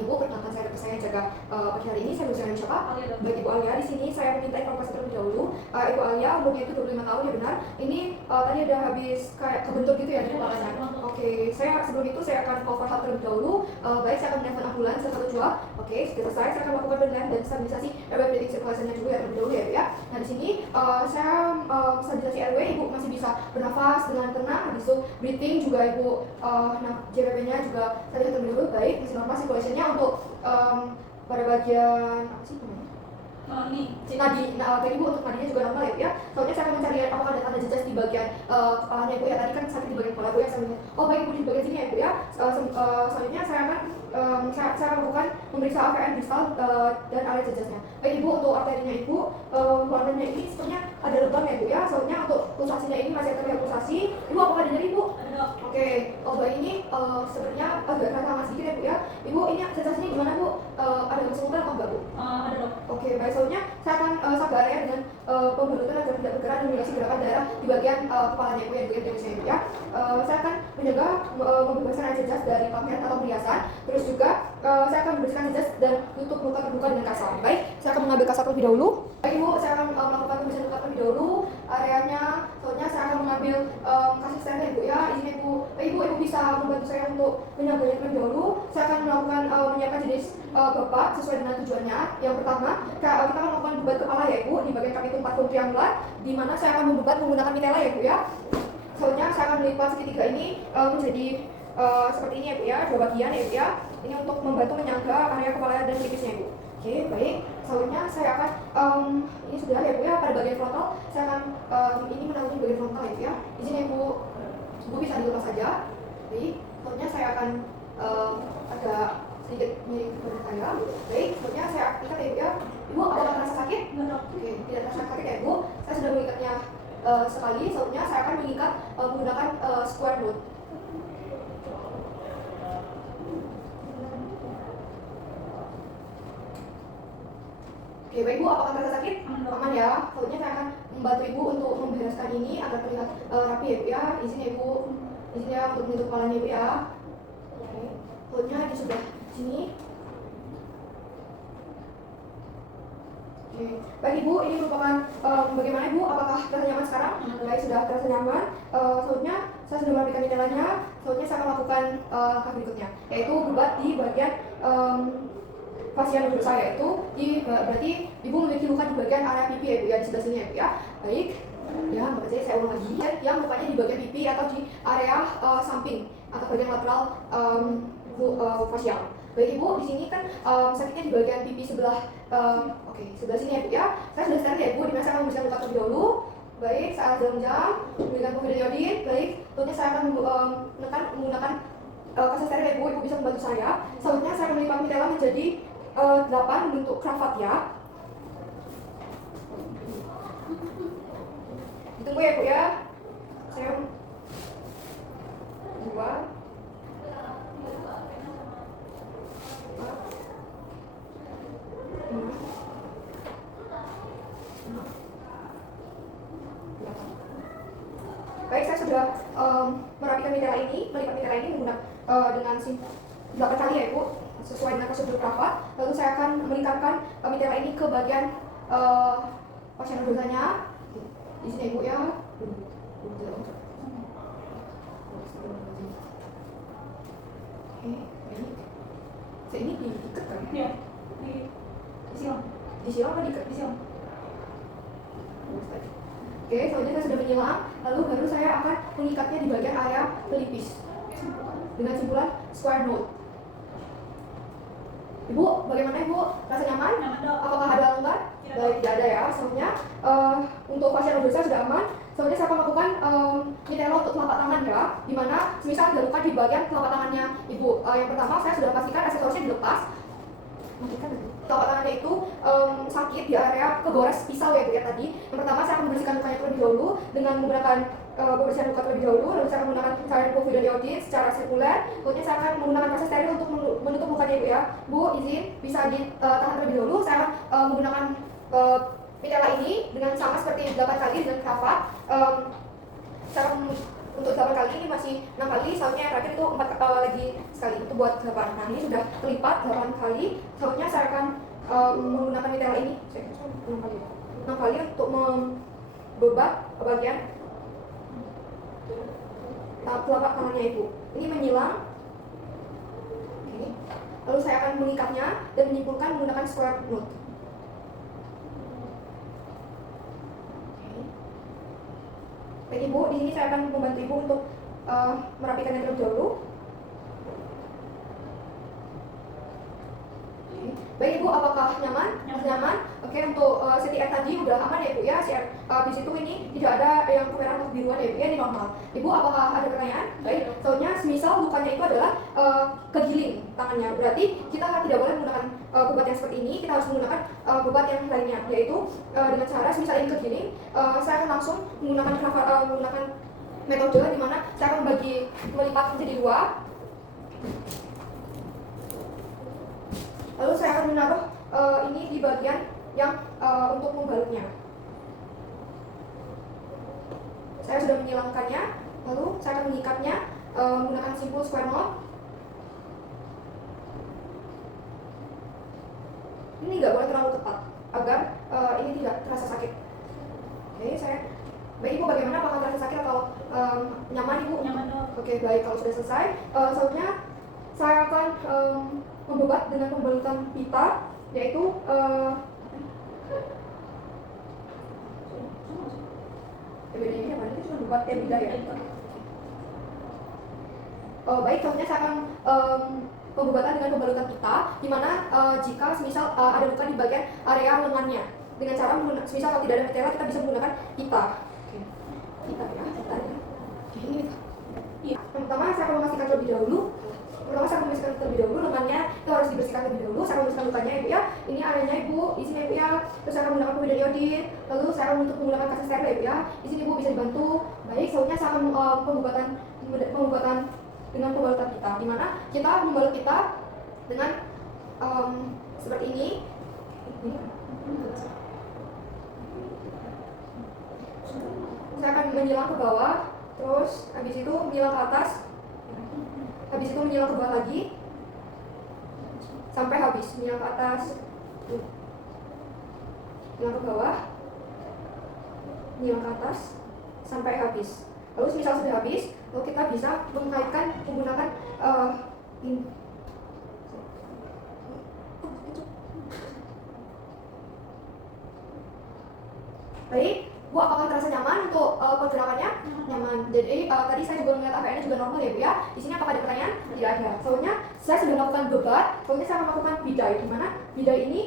Ibu, perkenalkan saya jaga pagi hari ini. Saya berbicara dengan siapa? Baik Ibu Alia, di sini saya meminta informasi terlebih dahulu. Ibu Alia umurnya itu 25 tahun ya benar. Ini tadi ada habis kayak kebentur gitu ya di kepalanya. Oke, saya sebelum itu saya akan cover hal terlebih dahulu. Baik, saya akan menelpon ambulans 112. Oke, sudah selesai. Saya akan melakukan penilaian dan stabilisasi airway breathing circulation-nya dulu ya terlebih dahulu ya. Nah di sini saya stabilisasi airway, Ibu masih bisa bernafas dengan tenang. Habis itu breathing juga Ibu, JPP-nya juga saya lihat terlebih dahulu baik. Masih normal circulation-nya untuk pada bagian apa sih namanya? Nadi, Ibu untuk nadinya juga normal ya. Soalnya saya akan mencari apakah ada tanda jejak di bagian kepalanya Ibu ya. Tadi kan sakit di bagian kepala Ibu ya, saya melihat. Oh baik Ibu di bagian sini ya Ibu ya. Selanjutnya saya akan melakukan memeriksa AVN distal dan area jejaknya. Baik Ibu, untuk arterinya Ibu, warnanya ini sebenarnya ada lubang ya Ibu ya. Soalnya untuk pulsasinya ini masih terlihat pulsasi. Ibu apakah ada nyeri Ibu? Oke, obat ini sebenarnya agak rasa sedikit ya Bu ya. Ibu ini sensasinya gimana Bu? Ada kesemutan atau enggak Bu? Ada dok. Oke, baik. Soalnya saya akan sabar ya dengan pembalutan agar tidak bergerak dan mengatasi gerakan darah di bagian kepalanya Ibu ya, di bagian saya Ibu ya. Saya akan menjaga membebaskan air jejas dari pakaian atau perhiasan. Terus juga saya akan membersihkan jejas dan tutup luka terbuka dengan kasar. Baik, saya akan mengambil kasar terlebih dahulu. Baik Ibu, saya akan melakukan pembersihan luka terlebih dahulu areanya. Soalnya saya akan mengambil kasih steril Ibu ya. Izin Ibu, Ibu bisa membantu saya untuk menyaganya terlebih dahulu. Saya akan melakukan menyiapkan jenis bebat sesuai dengan tujuannya. Yang pertama, kita akan melakukan bebat kepala ya Ibu di bagian kaki tumpat triangular, di mana saya akan membebat menggunakan mitela ya Bu ya. Soalnya saya akan melipat segitiga ini menjadi seperti ini ya Bu ya, dua bagian ya Bu ya. Ini untuk membantu menyangga area kepala dan pelipisnya Ibu. Oke, baik. Selanjutnya saya akan ini sudah ya Bu ya, pada bagian frontal saya akan ini menangani bagian frontal ya Bu ya. Izin ya Bu bisa dilepas saja. Baik, selanjutnya saya akan agak sedikit miring ke badan saya. Baik, selanjutnya saya ikat ya Bu ya. Ibu ada rasa sakit? Enggak. Oke, tidak terasa sakit ya Bu. Saya sudah mengikatnya sekali. Selanjutnya saya akan mengikat menggunakan square knot. Oke, baik Bu, apakah terasa sakit? Aman ya. Selanjutnya saya akan membantu Ibu untuk membereskan ini agar terlihat rapi ya Bu ya. Izin ya Bu, izin ya untuk menutup kepalanya Ibu ya. Oke, selanjutnya ini sudah sini. Oke, baik Ibu, ini merupakan bagaimana Ibu? Apakah terasa nyaman sekarang? Baik, sudah terasa nyaman. Selanjutnya saya sudah merapikan metelanya. Selanjutnya saya akan melakukan langkah berikutnya, yaitu bebat di bagian fascia nodul saya itu berarti Ibu memiliki luka di bagian area pipi ya Bu ya, di sebelah sini ya Bu ya. Baik, ya nggak percaya saya ulang lagi ya, yang lukanya di bagian pipi atau di area samping atau bagian lateral facial. Baik Ibu, di sini kan sakitnya di bagian pipi sebelah sebelah sini ya Bu ya. Saya sudah steril ya Bu, dimana saya akan membersihkan luka terlebih dahulu. Baik, saya jalan-jalan memberikan povidone iodin. Baik, tentunya saya akan menggunakan kasus steril ya Bu, Ibu bisa membantu saya. Selanjutnya saya akan melipat mitela menjadi 8 bentuk kravat ya. Ditunggu ya Bu ya. Saya 2 Baik, saya sudah merapikan mitela ini, melipat mitela ini menggunakan dengan 8 kali ya Ibu, sesuai dengan prosedur kravat. Lalu saya akan melingkarkan mitela ini ke bagian fascia nodulanya. Di sini Ibu ya. Oke, ini diikat kan? Iya. Disiram. Disiram apa diikat? Disiram. Oke, selanjutnya saya sudah menyiram, lalu baru saya akan mengikatnya di bagian area pelipis dengan simpulan square knot. Ibu, bagaimana Ibu? Rasa nyaman? Nyaman dok. Apakah ada longgar? Tidak. Baik, tidak ada ya. Selanjutnya untuk fascia nodul saya sudah aman. Selanjutnya saya akan melakukan mitela untuk telapak tangan ya, dimana semisal ada luka di bagian telapak tangannya Ibu. Yang pertama saya sudah pastikan aksesorisnya dilepas. Telapak tangannya itu sakit di area kegores pisau ya Bu ya tadi. Yang pertama saya akan membersihkan lukanya terlebih dahulu dengan menggunakan pembersihan luka terlebih dahulu. Lalu saya akan menggunakan cairan povidone iodin secara sirkuler. Kemudian saya akan menggunakan kasus steril untuk menutup lukanya Bu ya. Bu, izin bisa ditahan terlebih dahulu. Saya akan menggunakan mitela ini dengan sama seperti 8 kali dengan kravat. Saya akan untuk 8 kali ini masih 6 kali, soalnya yang terakhir itu 4 lagi sekali. kali, itu buat 8. Nah ini sudah terlipat 8 kali. Selanjutnya saya akan menggunakan mitela ini 6 kali untuk membebat bagian telapak tangannya ibu. Ini menyilang. Oke. Lalu saya akan mengikatnya dan menyimpulkan menggunakan square knot. Baik ibu, di sini saya akan membantu ibu untuk merapikannya terlebih dahulu. Baik ibu, apakah nyaman? Nyaman. Oke, untuk CTR tadi udah aman ya ibu ya. Habis itu ini tidak ada yang kemerah atau biruan ya ibu ya, ini normal. Ibu, apakah ada pertanyaan? Baik, soalnya semisal lukanya itu adalah kegiling tangannya, berarti kita tidak boleh menggunakan bebat yang seperti ini. Kita harus menggunakan bebat yang lainnya, yaitu dengan cara semisal ini kegiling, saya akan langsung menggunakan metode di mana saya akan melipat menjadi 2. Lalu saya akan menaruh ini di bagian yang untuk membalutnya. Saya sudah menyilangkannya, lalu saya akan mengikatnya menggunakan simpul square knot. Ini nggak boleh terlalu tepat agar ini tidak terasa sakit. Oke, baik ibu, bagaimana, apakah terasa sakit atau nyaman ibu? Nyaman dong. Oke, baik, kalau sudah selesai, selanjutnya saya akan membebat dengan pembalutan pita, yaitu bedanya apa? Ini cuma bebat beda ya. Baik, selanjutnya saya akan pembebatan dengan pembalutan pita, di mana jika semisal ada luka di bagian area lengannya, dengan cara semisal kalau tidak ada metela, kita bisa menggunakan pita. Pita ya. Oke, ini. Iya. Yang pertama saya akan memastikan terlebih dahulu. Lengannya itu harus dibersihkan terlebih dahulu. Saya akan membersihkan lukanya ibu ya. Ini areanya ibu, di sini ibu ya. Terus saya akan menggunakan pembeda iodin. Lalu saya akan untuk menggunakan kasus steril ibu ya. Di sini ibu bisa dibantu. Baik, selanjutnya saya akan pembuatan dengan pembalutan pita, di mana kita membalut pita dengan seperti ini. Saya akan menyilang ke bawah, terus habis itu menyilang ke atas, habis itu menyilang ke bawah lagi sampai habis, menyilang ke atas, menyilang ke bawah, menyilang ke atas sampai habis. Lalu misal sudah habis, lalu kita bisa mengaitkan menggunakan ini. Baik, Bu, apakah terasa nyaman untuk pergerakannya? Nyaman. Jadi tadi saya juga melihat APN-nya juga normal ya Bu ya. Di sini apakah ada pertanyaan? Tidak ada. Soalnya saya sudah melakukan bebat, soalnya saya akan melakukan bidai, di mana bidai ini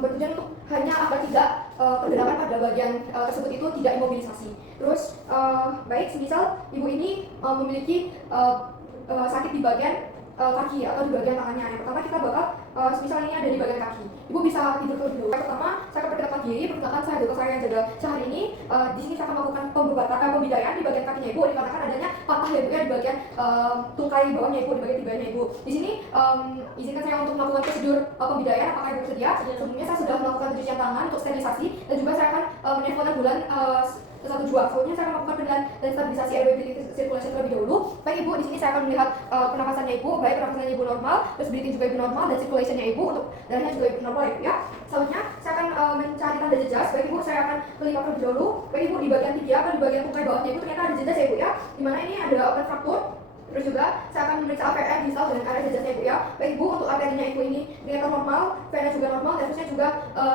bertujuan untuk hanya agar tidak pergerakan pada bagian tersebut itu tidak imobilisasi. Terus baik, semisal ibu ini memiliki sakit di bagian kaki atau di bagian tangannya. Yang pertama kita bakal semisal ini ada di bagian kaki, ibu bisa tidur terlebih dahulu. Yang pertama saya akan pergerakan diri, pergerakan saya dokter saya yang jaga sehari ini. Di sini saya akan melakukan pembidaian di bagian kakinya ibu, dikarenakan adanya patah ya bu ya di bagian tungkai bawahnya ibu, di bagian tibanya ibu. Di sini izinkan saya untuk melakukan prosedur pembidaian. Apakah ibu bersedia? Sebelumnya saya sudah melakukan pencucian tangan untuk sterilisasi, dan juga saya akan menelpon ambulan 112. Soalnya saya akan melakukan penilaian dan stabilisasi airway circulation terlebih dahulu. Baik ibu, di sini saya akan melihat pernapasannya ibu, baik pernapasannya ibu normal, terus breathing juga ibu normal, dan circulationnya ibu untuk darahnya juga ibu normal ibu ya. Selanjutnya saya akan mencari tanda jejas. Baik ibu, saya akan melihat terlebih dahulu. Baik ibu, di bagian tibia atau di bagian tungkai bawahnya ibu ternyata ada jejas ya ibu ya, dimana ini ada open fracture. Terus juga saya akan memeriksa APR distal dengan area jejasnya ibu ya. Baik ibu, untuk APR-nya ibu ini ternyata normal, vena juga normal, nefusnya juga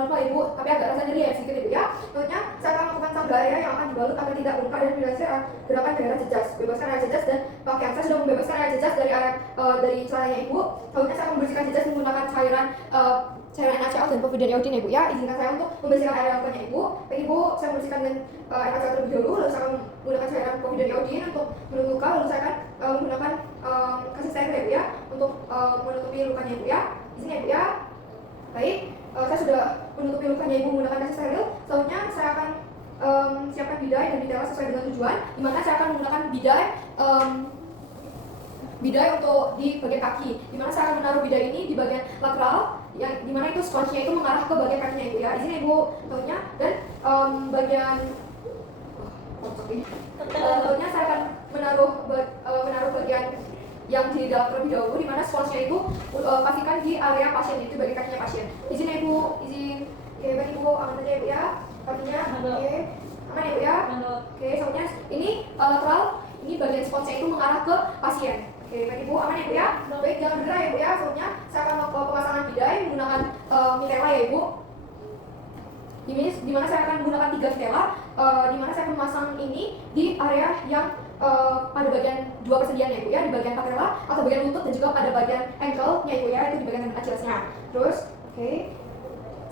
normal ibu, tapi agak rasa nyeri ya sedikit ibu ya. Selanjutnya saya akan melakukan sabda area yang akan dibalut agar tidak bongkar dan menyelesaikan gerakan daerah jejas. Bebaskan area jejas dan pakaian. Saya sudah membebaskan area jejas dari area dari celananya ibu. Selanjutnya saya akan membersihkan jejas menggunakan cairan NaCl dan povidone iodine ibu ya. Izinkan saya untuk membersihkan area lukanya ibu. Baik ibu, saya membersihkan dengan NaCl terlebih dahulu, lalu saya akan menggunakan cairan povidone iodine untuk menutup luka, lalu saya akan menggunakan kasih steril ibu ya untuk menutupi lukanya ibu ya. Di sini ibu ya. Baik, saya sudah menutupi lukanya ibu menggunakan kasih steril. Selanjutnya saya akan siapkan bidai dan bidai sesuai dengan tujuan, di mana saya akan menggunakan bidai untuk di bagian kaki, di mana saya akan menaruh bidai ini di bagian lateral, yang dimana itu sponge-nya itu mengarah ke bagian kakinya ibu ya. Di sini ibu tahunya, dan bagian tahunya saya akan menaruh bagian yang di dalam terlebih dahulu, di mana sponsnya itu pastikan di area pasien, itu bagian kakinya pasien. Izin ya ibu, izin. Oke, baik ibu, aman saja ya ibu ya, kakinya. Oke, aman ya ibu ya. Oke, soalnya ini lateral, ini bagian sponsnya itu mengarah ke pasien. Oke, baik ibu, aman ya ibu ya. Baik, jangan bergerak ya ibu ya, soalnya saya akan melakukan pemasangan bidai menggunakan mitela ya ibu. Di mana saya akan menggunakan 3 stela, di mana saya akan memasang ini di area yang pada bagian 2 persendian ya ibu ya, di bagian patella atau bagian lutut dan juga pada bagian ankle-nya ibu ya, itu di bagian Achillesnya. Terus, oke,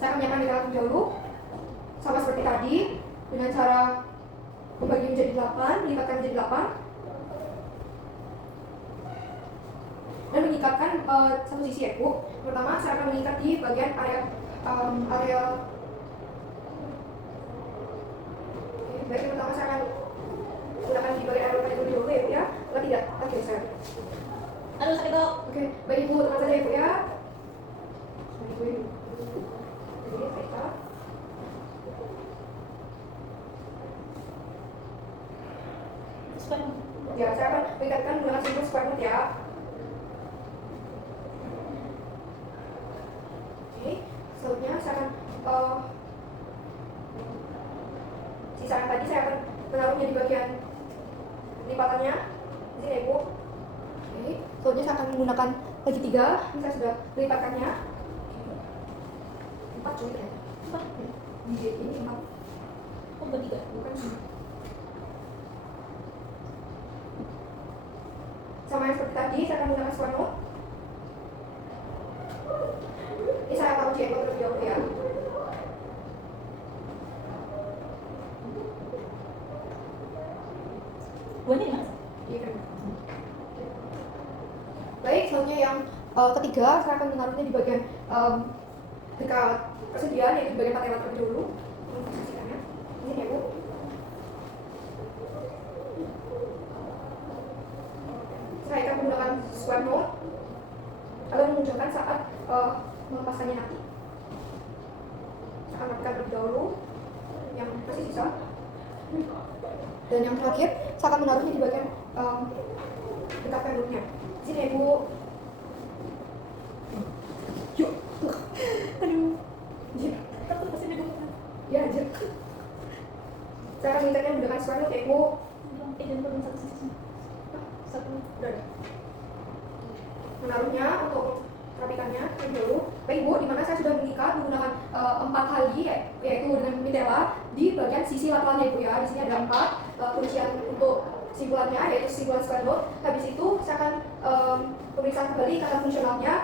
saya akan menyiapkan mitela terlebih dahulu, sama seperti tadi, dengan cara membagi menjadi 8, melipatkan menjadi 8, dan mengikatkan satu sisi ya ibu. Pertama, saya akan mengikat di bagian area baik, pertama saya akan gunakan di bagian area terlebih dahulu ya ibu ya. Kalau tidak, oke saya. Aduh sakit dok. Oke, baik ibu, tenang saja ibu ya. Baik ibu. Jadi saya ikat. Ya, saya akan mengikatkan menggunakan simpul square knot ya. Oke, selanjutnya saya akan sisaan tadi saya akan menaruhnya di bagian lipatannya. Di sini ya ibu. Oke, selanjutnya saya akan menggunakan bagi 3. Ini saya sudah melipatkannya. 4 cuy ya. 4. Ini 4. Oh bagi 3. Bukan. Sama yang seperti tadi, saya akan menggunakan square knot. Ini saya taruh di ekor terlebih dahulu ya. Buahnya di mana? Baik, selanjutnya yang ketiga, saya akan menaruhnya di bagian dekat persediaan, yaitu di bagian patella terlebih dahulu. Ini ya bu. Saya akan menggunakan square knot agar memudahkan saat melepaskannya nanti. Saya akan rapikan terlebih dahulu yang masih sisa. Dan yang terakhir, saya akan menaruhnya di bagian dekat pendulumnya. Sini ya ibu. Yuk. Aduh. Takut pasti duduk. Ya aja. Saya akan mengikatnya menggunakan square knot ya ibu. Jangan turun satu sisi. Satu. Udah. Menaruhnya untuk rapikannya terlebih dahulu. Baik ibu, di mana saya sudah mengikat menggunakan 4 kali yaitu dengan mitela di bagian sisi lateralnya ibu ya. Di sini ada 4 kuncian untuk simpulannya, yaitu simpulan square knot. Habis itu saya akan pemeriksaan kembali ikatan fungsionalnya.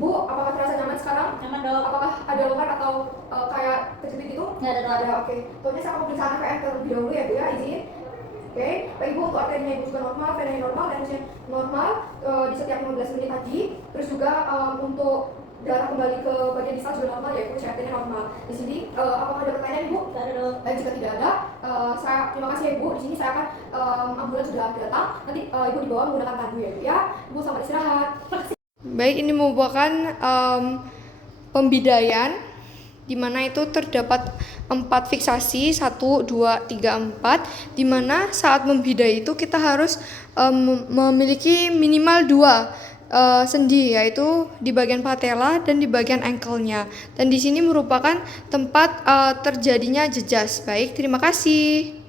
Bu, apakah terasa nyaman sekarang? Nyaman dok. Apakah ada longgar atau kayak kejepit itu? Nggak ada dok. Ada, oke. Tentunya saya akan pemeriksaan AVR terlebih dahulu ya bu ya, izin. Oke, baik ibu, untuk arterinya ibu juga normal, venanya normal, dan usia normal di setiap 15 menit tadi. Terus juga untuk darah kembali ke bagian distal juga normal ya ibu, CRT-nya normal. Di sini apakah ada pertanyaan ibu? Nggak ada dok. Dan jika tidak ada, saya terima kasih ya ibu. Di sini saya akan ambulans sudah datang. Nanti ibu dibawa menggunakan tandu ya ibu ya. Ibu selamat istirahat. Baik, ini merupakan pembidaian di mana itu terdapat 4 fiksasi 1, 2, 3, 4, di mana saat membidai itu kita harus memiliki minimal 2 sendi, yaitu di bagian patella dan di bagian ankle-nya. Dan di sini merupakan tempat terjadinya jejas. Baik, terima kasih.